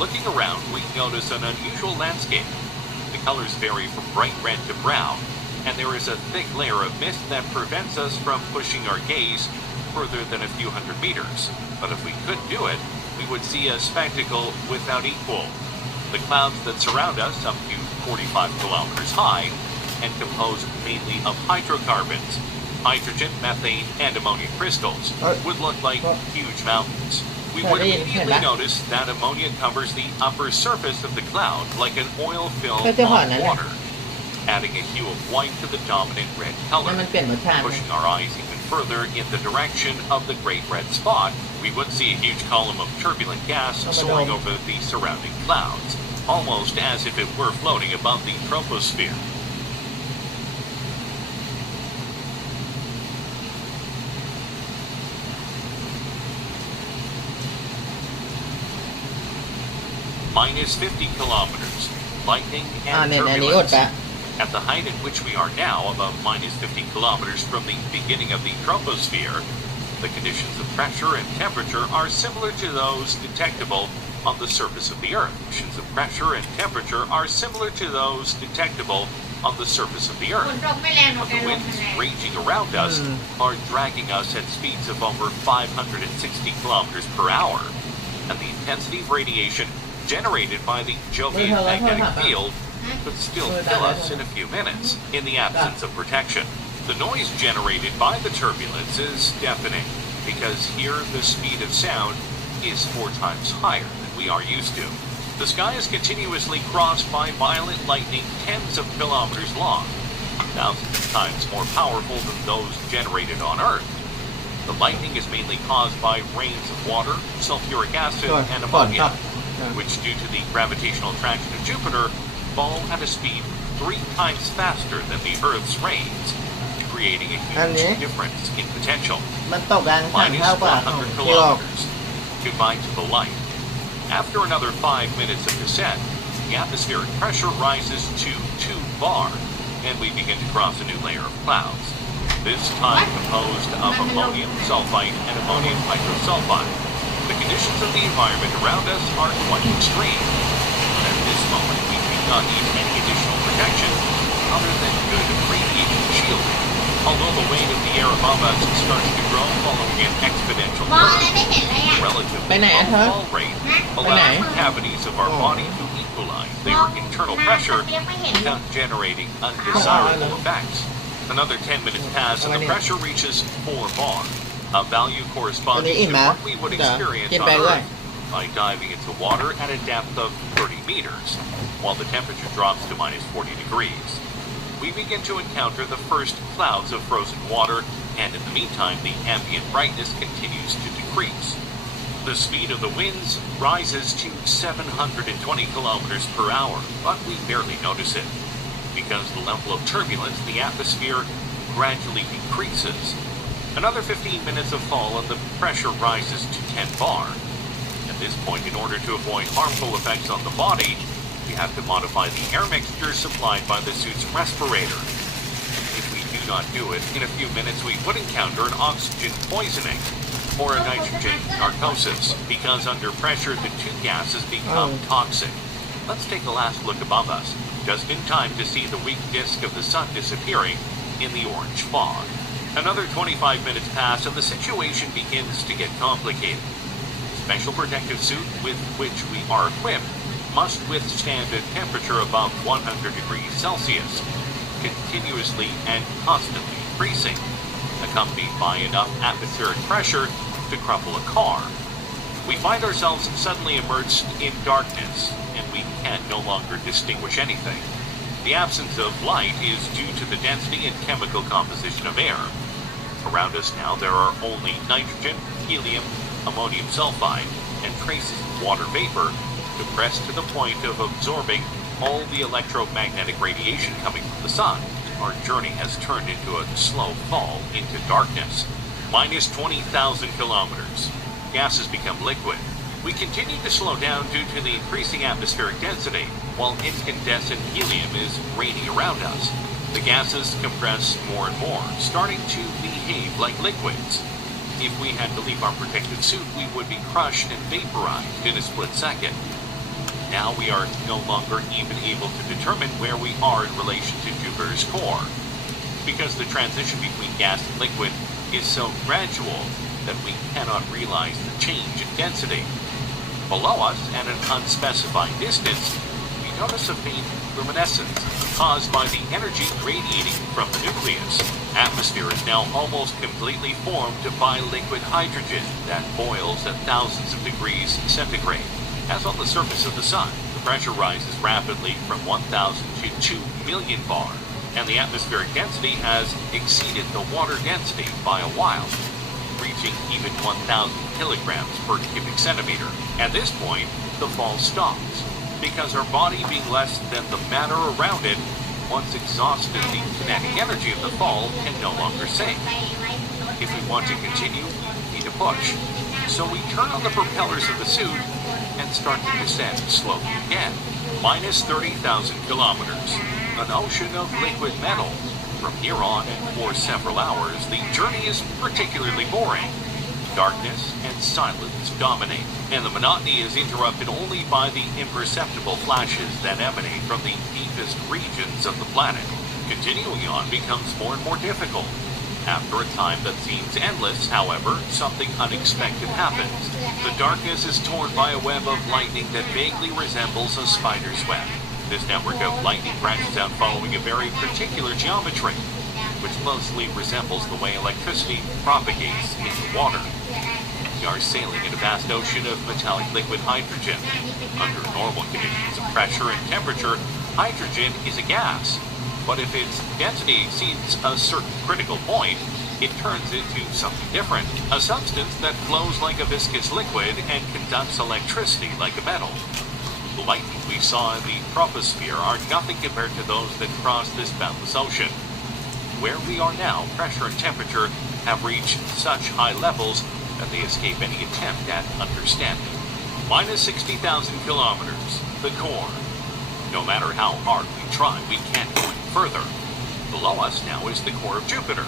Looking around, we notice an unusual landscape. The colors vary from bright red to brown, and there is a thick layer of mist that prevents us from pushing our gaze further than a few hundred meters. But if we could do it, we would see a spectacle without equal. The clouds that surround us, up to 45 kilometers high, and composed mainly of hydrocarbons, hydrogen, methane, and ammonia crystals, would look like huge mountains. We would immediately notice that ammonia covers the upper surface of the cloud like an oil film on water, adding a hue of white to the dominant red color, pushing our eyes even further in the direction of the Great Red Spot, we would see a huge column of turbulent gas soaring over the surrounding clouds, almost as if it were floating above the troposphere. Minus 50 kilometers, lightning and เนี่ยอันนี้อด turbulence. ละ At the height at which we are now, about minus 50 kilometers from the beginning of the troposphere, the conditions of pressure and temperature are similar to those detectable on the surface of the Earth. Conditions of pressure and temperature are similar to those detectable on the surface of the ฝ Earth. นตกไม่แรงหรอก But แต่ the ลม winds มันแรง raging around us are dragging us at speeds of over 560 kilometers per hour, and the intensity of radiation generated by the Jovian magnetic field could still kill us in a few minutes in the absence of protection. The noise generated by the turbulence is deafening, because here the speed of sound is 4 times higher than we are used to. The sky is continuously crossed by violent lightning tens of kilometers long, thousands of times more powerful than those generated on Earth. The lightning is mainly caused by rains of water, sulfuric acid, and ก่อนครับ ammonia, which due to the gravitational attraction of Jupiter fall at a speed 3 times faster than the Earth's rains, creating a huge difference in potential. มันตกแรงสั่น Minus เท่ากว่าของ 100 ที่ออก kilometers goodbye to the light. After another 5 minutes of descent, the atmospheric pressure rises to 2 bar, and we begin to cross a new layer of clouds. This time composed of ammonium sulfide and ammonium hydrosulfide. The conditions of the environment around us are quite extreme. But at this moment, we do not need any additional protection other than good radiation shielding. Although the weight of the air above us starts to grow following an exponential มองอะไร curve, ไม่เห็นเลยอ่ะ relatively Bên này anh low hả? fall rate Bên allows này. the cavities of our body to equalize their internal pressure without generating undesirable effects. Another 10 minutes pass and the pressure reaches 4 bar, a value corresponding to what we would experience on Earth by diving into water at a depth of 30 meters, while the temperature drops to minus 40 degrees. We begin to encounter the first clouds of frozen water, and in the meantime, the ambient brightness continues to decrease. The speed of the winds rises to 720 kilometers per hour, but we barely notice it. Because the level of turbulence in the atmosphere gradually decreases. Another 15 minutes of fall and the pressure rises to 10 bar. At this point, in order to avoid harmful effects on the body, we have to modify the air mixture supplied by the suit's respirator. If we do not do it, in a few minutes we would encounter an oxygen poisoning or a nitrogen narcosis, because under pressure the 2 gases become toxic. Let's take a last look above us, just in time to see the weak disk of the sun disappearing in the orange fog. Another 25 minutes pass and the situation begins to get complicated. The special protective suit with which we are equipped must withstand a temperature above 100 degrees Celsius, continuously and constantly increasing, accompanied by enough atmospheric pressure to crumple a car. We find ourselves suddenly immersed in darkness, and we can no longer distinguish anything. The absence of light is due to the density and chemical composition of air. Around us now there are only nitrogen, helium, ammonium sulfide, and traces of water vapor, compressed to the point of absorbing all the electromagnetic radiation coming from the sun. Our journey has turned into a slow fall into darkness. Minus 20,000 kilometers. Gases become liquid. We continue to slow down due to the increasing atmospheric density, while incandescent helium is raining around us. The gases compress more and more, starting to behave like liquids. If we had to leave our protective suit, we would be crushed and vaporized in a split second. Now we are no longer even able to determine where we are in relation to Jupiter's core, because the transition between gas and liquid is so gradual that we cannot realize the change in density. Below us, at an unspecified distance, we notice a faint luminescence caused by the energy radiating from the nucleus. Atmosphere is now almost completely formed by liquid hydrogen that boils at thousands of degrees centigrade. As on the surface of the sun, the pressure rises rapidly from 1,000 to 2 million bar. and the atmospheric density has exceeded the water density by a while, reaching even 1,000 kilograms per cubic centimeter. At this point, the fall stops, because our body being less than the matter around it, once exhausted, the kinetic energy of the fall can no longer sink. If we want to continue, we need to push. So we turn on the propellers of the suit and start to descend slowly again. Minus 30,000 kilometers, an ocean of liquid metal. From here on, and for several hours, the journey is particularly boring. Darkness and silence dominate, and the monotony is interrupted only by the imperceptible flashes that emanate from the deepest regions of the planet. Continuing on becomes more and more difficult. After a time that seems endless, however, something unexpected happens. The darkness is torn by a web of lightning that vaguely resembles a spider's web. This network of lightning branches out following a very particular geometry, which closely resembles the way electricity propagates into water. We are sailing in a vast ocean of metallic liquid hydrogen. Under normal conditions of pressure and temperature, hydrogen is a gas. But if its density exceeds a certain critical point, it turns into something different. A substance that flows like a viscous liquid and conducts electricity like a metal. The lightning we saw in the troposphere are nothing compared to those that cross this boundless ocean. Where we are now, pressure and temperature have reached such high levels that they escape any attempt at understanding. Minus 60,000 kilometers, the core. No matter how hard we try, we can't go any further. Below us now is the core of Jupiter,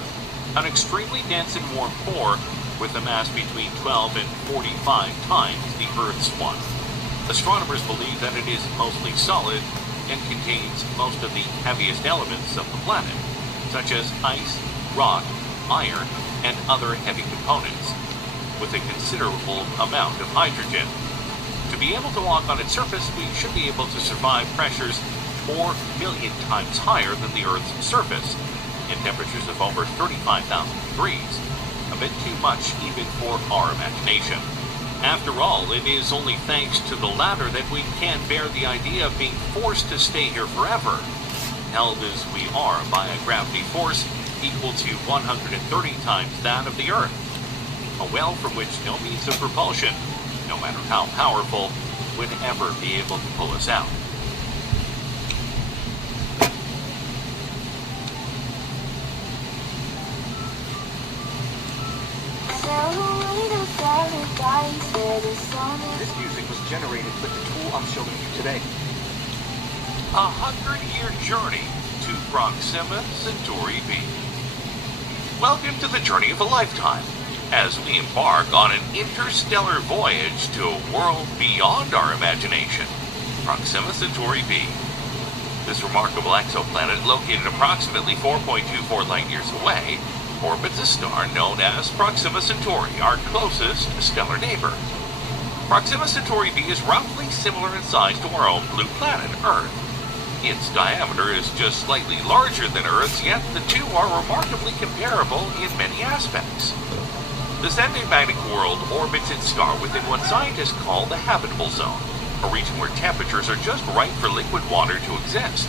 an extremely dense and warm core with a mass between 12 and 45 times the Earth's one. Astronomers believe that it is mostly solid and contains most of the heaviest elements of the planet, such as ice, rock, iron, and other heavy components, with a considerable amount of hydrogen. To be able to walk on its surface, we should be able to survive pressures 4 million times higher than the Earth's surface, and temperatures of over 35,000 degrees, a bit too much even for our imagination. After all, it is only thanks to the latter that we can bear the idea of being forced to stay here forever, held as we are by a gravity force equal to 130 times that of the Earth, a well from which no means of propulsion, no matter how powerful, would ever be able to pull us out. This music was generated with the tool I'm showing you today. A 100-year journey to Proxima Centauri b. Welcome to the journey of a lifetime, as we embark on an interstellar voyage to a world beyond our imagination, Proxima Centauri b. This remarkable exoplanet, located approximately 4.24 light-years away, orbits a star known as Proxima Centauri, our closest stellar neighbor. Proxima Centauri b is roughly similar in size to our own blue planet, Earth. Its diameter is just slightly larger than Earth's, yet the two are remarkably comparable in many aspects. This enigmatic world orbits its star within what scientists call the habitable zone, a region where temperatures are just right for liquid water to exist.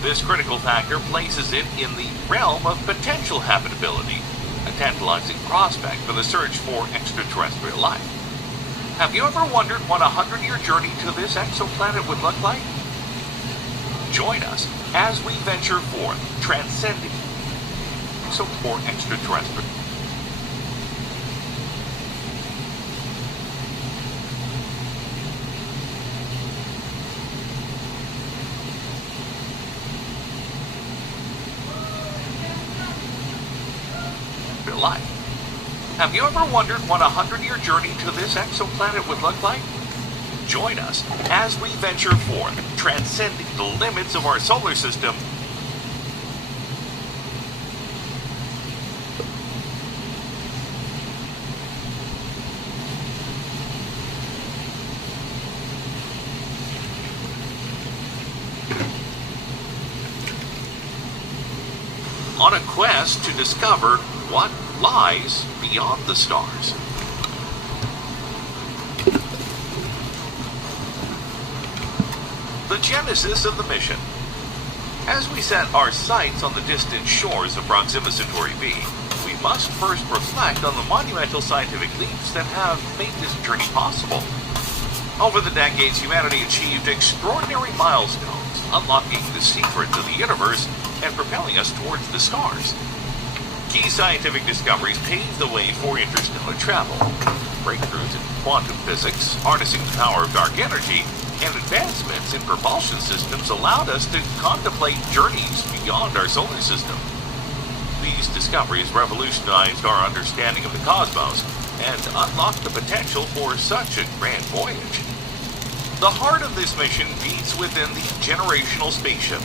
This critical factor places it in the realm of potential habitability, a tantalizing prospect for the search for extraterrestrial life. Have you ever wondered what a 100-year journey to this exoplanet would look like? Join us as we venture forth, transcending for extraterrestrial. Life. Have you ever wondered what a 100-year journey to this exoplanet would look like? Join us as we venture forth, transcending the limits of our solar system. On a quest to discover what lies beyond the stars. The genesis of the mission. As we set our sights on the distant shores of Proxima Centauri b, we must first reflect on the monumental scientific leaps that have made this journey possible. Over the decades, humanity achieved extraordinary milestones, unlocking the secrets of the universe and propelling us towards the stars. Key scientific discoveries paved the way for interstellar travel. Breakthroughs in quantum physics, harnessing the power of dark energy, and advancements in propulsion systems allowed us to contemplate journeys beyond our solar system. These discoveries revolutionized our understanding of the cosmos and unlocked the potential for such a grand voyage. The heart of this mission beats within the generational spaceship,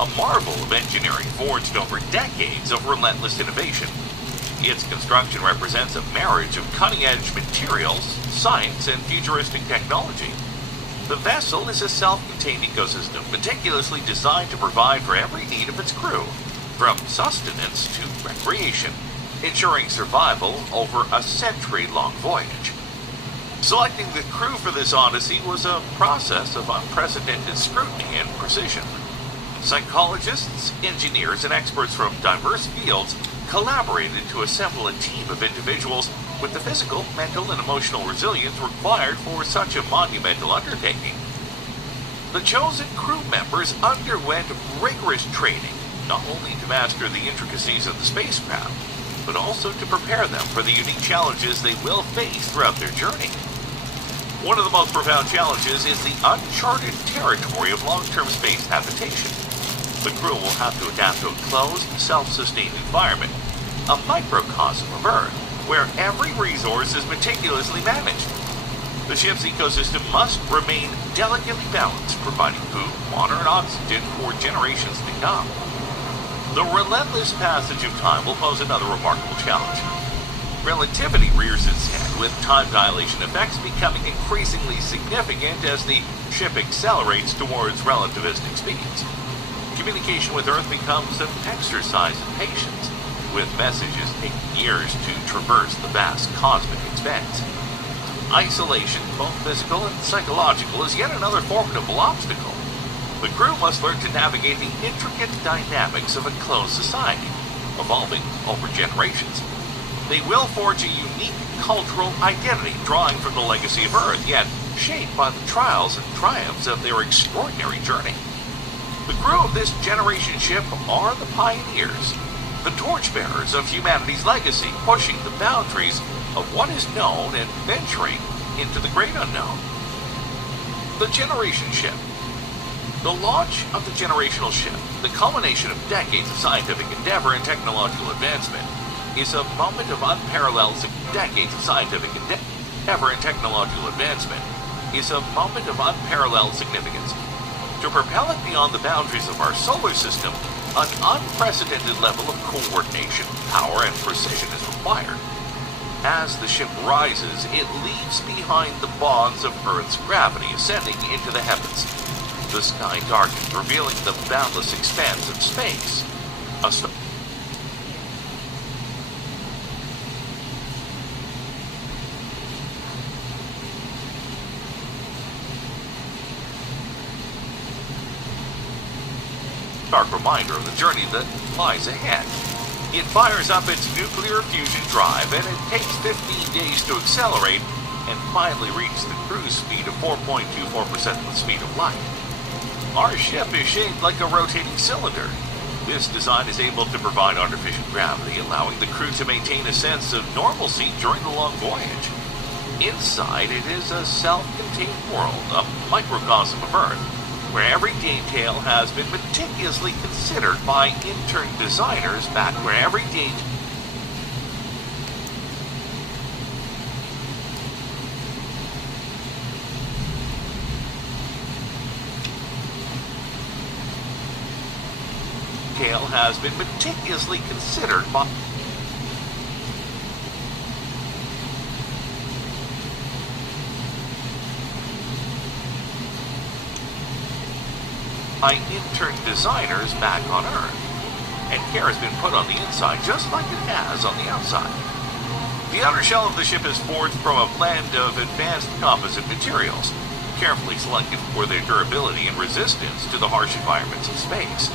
a marvel of engineering forged over decades of relentless innovation. Its construction represents a marriage of cutting-edge materials, science, and futuristic technology. The vessel is a self-contained ecosystem meticulously designed to provide for every need of its crew, from sustenance to recreation, ensuring survival over a century-long voyage. Selecting the crew for this odyssey was a process of unprecedented scrutiny and precision. Psychologists, engineers, and experts from diverse fields collaborated to assemble a team of individuals with the physical, mental, and emotional resilience required for such a monumental undertaking. The chosen crew members underwent rigorous training, not only to master the intricacies of the spacecraft, but also to prepare them for the unique challenges they will face throughout their journey. One of the most profound challenges is the uncharted territory of long-term space habitation. The crew will have to adapt to a closed, self-sustained environment, a microcosm of Earth, where every resource is meticulously managed. The ship's ecosystem must remain delicately balanced, providing food, water, and oxygen for generations to come. The relentless passage of time will pose another remarkable challenge. Relativity rears its head, with time dilation effects becoming increasingly significant as the ship accelerates towards relativistic speeds. Communication with Earth becomes an exercise in patience, with messages taking years to traverse the vast cosmic expanse. Isolation, both physical and psychological, is yet another formidable obstacle. The crew must learn to navigate the intricate dynamics of a closed society, evolving over generations. They will forge a unique cultural identity, drawing from the legacy of Earth, yet shaped by the trials and triumphs of their extraordinary journey. The crew of this generation ship are the pioneers, the torchbearers of humanity's legacy, pushing the boundaries of what is known and venturing into the great unknown. The generation ship. The launch of the generational ship, the culmination of decades of scientific endeavor and technological advancement, is a moment of unparalleled decades of scientific endeavor and technological advancement is a moment of unparalleled significance. To propel it beyond the boundaries of our solar system, an unprecedented level of coordination, power, and precision is required. As the ship rises, it leaves behind the bonds of Earth's gravity, ascending into the heavens. The sky darkens, revealing the boundless expanse of space. Stark reminder of the journey that lies ahead. It fires up its nuclear fusion drive, and it takes 15 days to accelerate and finally reach the cruise speed of 4.24% of the speed of light. Our ship is shaped like a rotating cylinder. This design is able to provide artificial gravity, allowing the crew to maintain a sense of normalcy during the long voyage. Inside, it is a self-contained world, a microcosm of Earth, where every detail has been meticulously considered by intern designers back where every detail has been meticulously considered by intern designers back on Earth, and care has been put on the inside just like it has on the outside. The outer shell of the ship is forged from a blend of advanced composite materials, carefully selected for their durability and resistance to the harsh environments of space.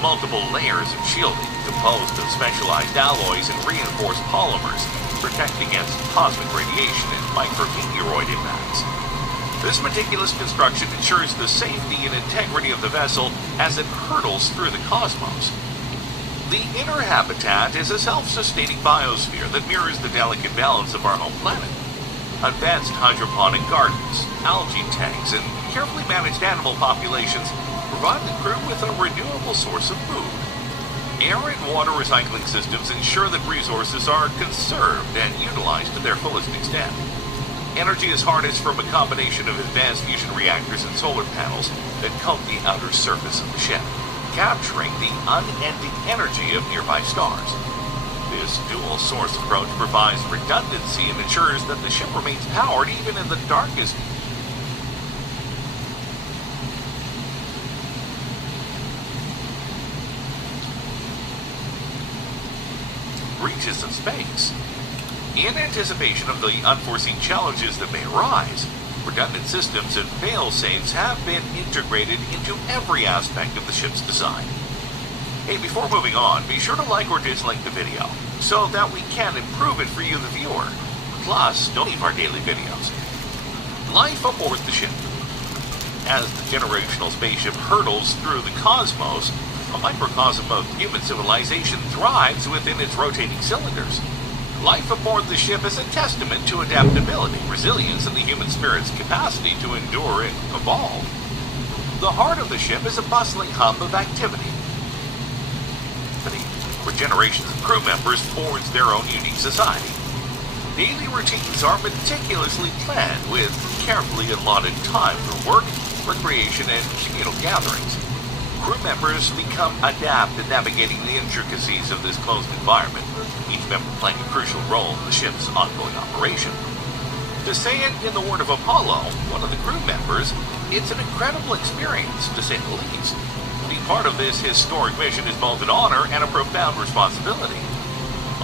multiple layers of shielding composed of specialized alloys and reinforced polymers, protect against cosmic radiation and micrometeoroid impacts. This meticulous construction ensures the safety and integrity of the vessel as it hurtles through the cosmos. The inner habitat is a self-sustaining biosphere that mirrors the delicate balance of our home planet. Advanced hydroponic gardens, algae tanks, and carefully managed animal populations provide the crew with a renewable source of food. Air and water recycling systems ensure that resources are conserved and utilized to their fullest extent. Energy is harnessed from a combination of advanced fusion reactors and solar panels that coat the outer surface of the ship, capturing the unending energy of nearby stars. This dual-source approach provides redundancy and ensures that the ship remains powered even in the darkest reaches of space. In anticipation of the unforeseen challenges that may arise, redundant systems and fail-safes have been integrated into every aspect of the ship's design. Hey, before moving on, be sure to like or dislike the video, so that we can improve it for you, the viewer. Plus, don't leave our daily videos. Life aboard the ship. As the generational spaceship hurtles through the cosmos, a microcosm of human civilization thrives within its rotating cylinders. Life aboard the ship is a testament to adaptability, resilience, and the human spirit's capacity to endure and evolve. The heart of the ship is a bustling hub of activity, where generations of crew members forge their own unique society. Daily routines are meticulously planned with carefully allotted time for work, recreation, and communal gatherings. Crew members become adept at navigating the intricacies of this closed environment, each member playing a crucial role in the ship's ongoing operation. To say it in the word of Apollo, one of the crew members, it's an incredible experience, to say the least. Being part of this historic mission is both an honor and a profound responsibility.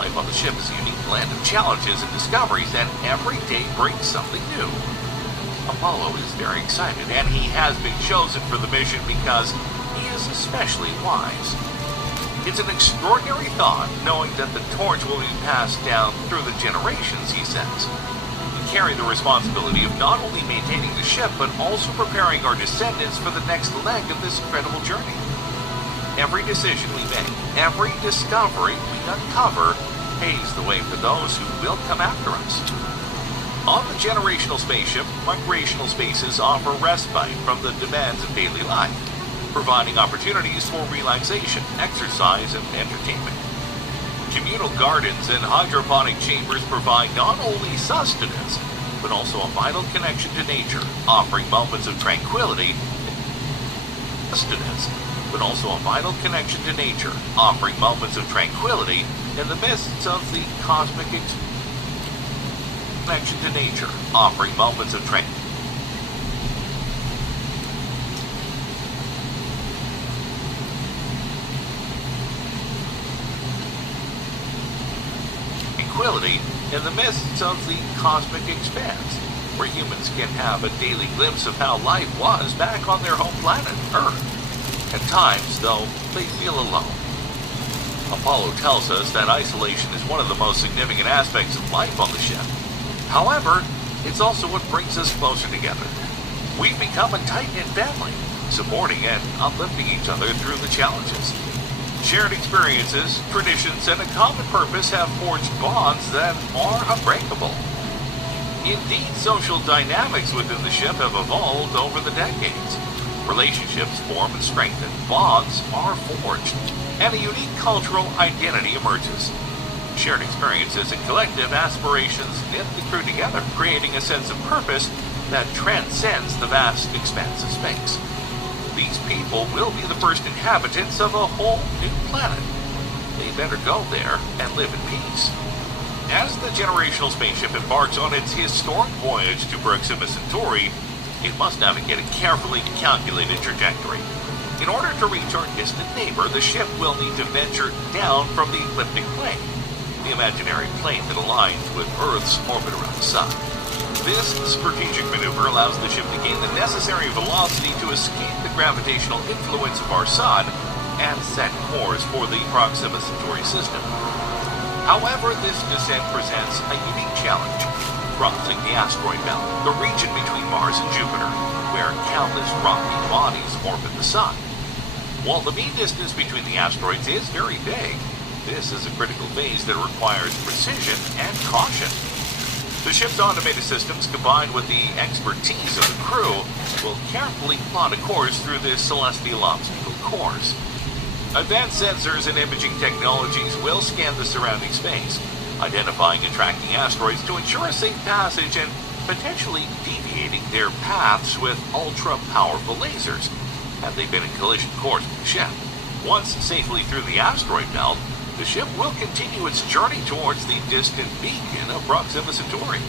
Life on the ship is a unique blend of challenges and discoveries, and every day brings something new. Apollo is very excited, and he has been chosen for the mission because he is especially wise. It's an extraordinary thought, knowing that the torch will be passed down through the generations, he says. We carry the responsibility of not only maintaining the ship, but also preparing our descendants for the next leg of this incredible journey. Every decision we make, every discovery we uncover, paves the way for those who will come after us. On the generational spaceship, recreational spaces offer respite from the demands of daily life, providing opportunities for relaxation, exercise, and entertainment. Communal gardens and hydroponic chambers provide not only sustenance, but also a vital connection to nature, offering moments of tranquility. In the midst of the cosmic connection to nature, offering moments of tranquility in the midst of the cosmic expanse, where humans can have a daily glimpse of how life was back on their home planet, Earth. At times, though, they feel alone. Apollo tells us that isolation is one of the most significant aspects of life on the ship. However, it's also what brings us closer together. We've become a tight-knit family, supporting and uplifting each other through the challenges. Shared experiences, traditions, and a common purpose have forged bonds that are unbreakable. Indeed, social dynamics within the ship have evolved over the decades. Relationships form and strengthen, bonds are forged, and a unique cultural identity emerges. Shared experiences and collective aspirations knit the crew together, creating a sense of purpose that transcends the vast expanse of space. These people will be the first inhabitants of a whole new planet. They better go there and live in peace. As the generational spaceship embarks on its historic voyage to Proxima Centauri, it must navigate a carefully calculated trajectory. In order to reach our distant neighbor, the ship will need to venture down from the ecliptic plane, the imaginary plane that aligns with Earth's orbit around the Sun. This strategic maneuver allows the ship to gain the necessary velocity to escape the gravitational influence of our Sun and set course for the Proxima Centauri system. However, this descent presents a unique challenge, crossing the asteroid belt, the region between Mars and Jupiter, where countless rocky bodies orbit the Sun. While the mean distance between the asteroids is very big, this is a critical phase that requires precision and caution. The ship's automated systems, combined with the expertise of the crew, will carefully plot a course through this celestial obstacle course. Advanced sensors and imaging technologies will scan the surrounding space, identifying and tracking asteroids to ensure a safe passage and potentially deviating their paths with ultra-powerful lasers, had they been in collision course with the ship. Once safely through the asteroid belt, the ship will continue its journey towards the distant beacon of Proxima Centauri.